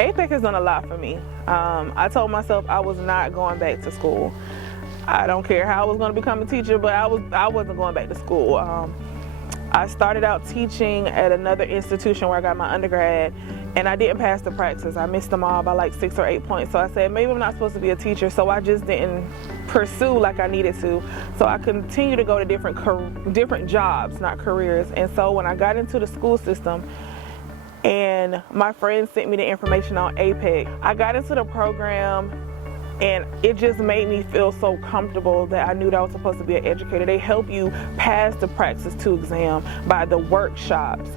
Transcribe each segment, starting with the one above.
APEC has done a lot for me. I told myself I was not going back to school. I don't care how I was going to become a teacher, but I wasn't going back to school. I started out teaching at another institution where I got my undergrad, and I didn't pass the practice. I missed them all by like 6 or 8 points. So I said, maybe I'm not supposed to be a teacher, so I just didn't pursue like I needed to. So I continued to go to different jobs, not careers. And so when I got into the school system, and my friend sent me the information on APEC, I got into the program, and it just made me feel so comfortable that I knew that I was supposed to be an educator. They help you pass the Praxis 2 exam by the workshops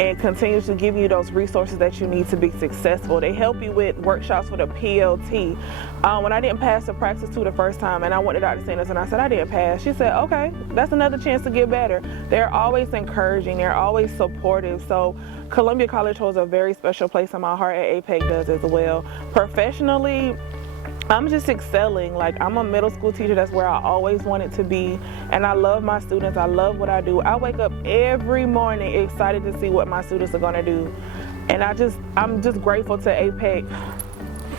and continue to give you those resources that you need to be successful. They help you with workshops for the PLT. When I didn't pass the Praxis 2 the first time, and I went to Dr. Sanders and I said I didn't pass, she said, okay, that's another chance to get better. They're always encouraging, they're always supportive. So Columbia College holds a very special place in my heart, and APEC does as well. Professionally, I'm just excelling. Like, I'm a middle school teacher. That's where I always wanted to be. And I love my students. I love what I do. I wake up every morning excited to see what my students are gonna do. And I'm just grateful to APEC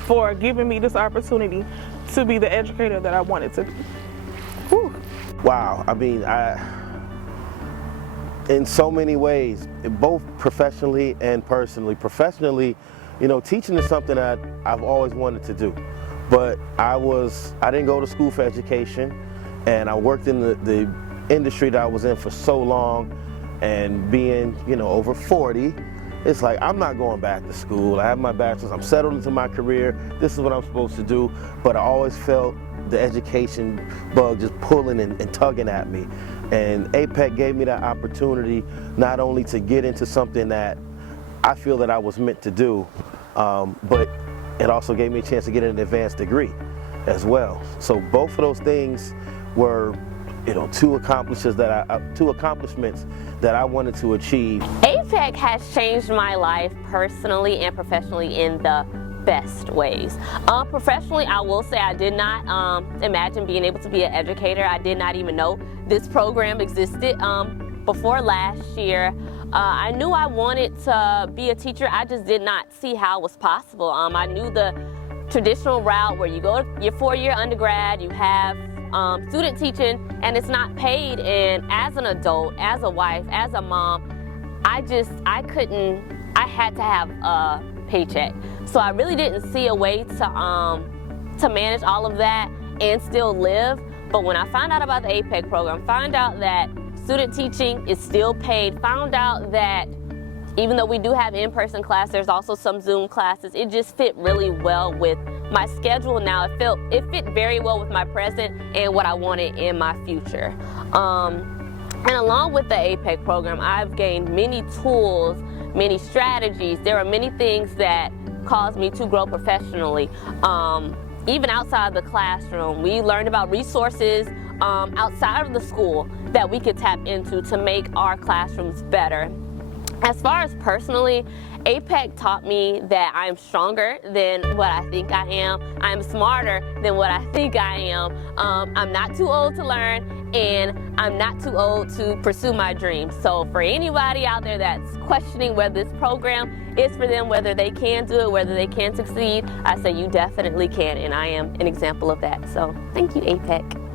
for giving me this opportunity to be the educator that I wanted to be. Whew. Wow, I mean, in so many ways, both professionally and personally. Professionally, you know, teaching is something that I've always wanted to do. But I didn't go to school for education, and I worked in the industry that I was in for so long, and being, you know, over 40, it's like, I'm not going back to school. I have my bachelor's, I'm settled into my career, this is what I'm supposed to do, but I always felt the education bug just pulling and tugging at me. And APEC gave me that opportunity not only to get into something that I feel that I was meant to do, but it also gave me a chance to get an advanced degree as well. So both of those things were, you know, two accomplishments that I wanted to achieve. APEC has changed my life personally and professionally in the best ways. Professionally, I will say I did not imagine being able to be an educator. I did not even know this program existed before last year. I knew I wanted to be a teacher. I just did not see how it was possible. I knew the traditional route where you go to your 4-year undergrad, you have student teaching, and it's not paid. And as an adult, as a wife, as a mom, I had to have a paycheck. So I really didn't see a way to manage all of that and still live. But when I found out about the APEC program, found out that student teaching is still paid, found out that even though we do have in-person class, there's also some Zoom classes. It just fit really well with my schedule now. It fit very well with my present and what I wanted in my future. And along with the APEC program, I've gained many tools, many strategies. There are many things that caused me to grow professionally. Even outside the classroom, we learned about resources outside of the school that we could tap into to make our classrooms better. As far as personally, APEC taught me that I am stronger than what I think I am. I am smarter than what I think I am. I'm not too old to learn, and I'm not too old to pursue my dreams. So for anybody out there that's questioning whether this program is for them, whether they can do it, whether they can succeed, I say you definitely can, and I am an example of that. So thank you, APEC.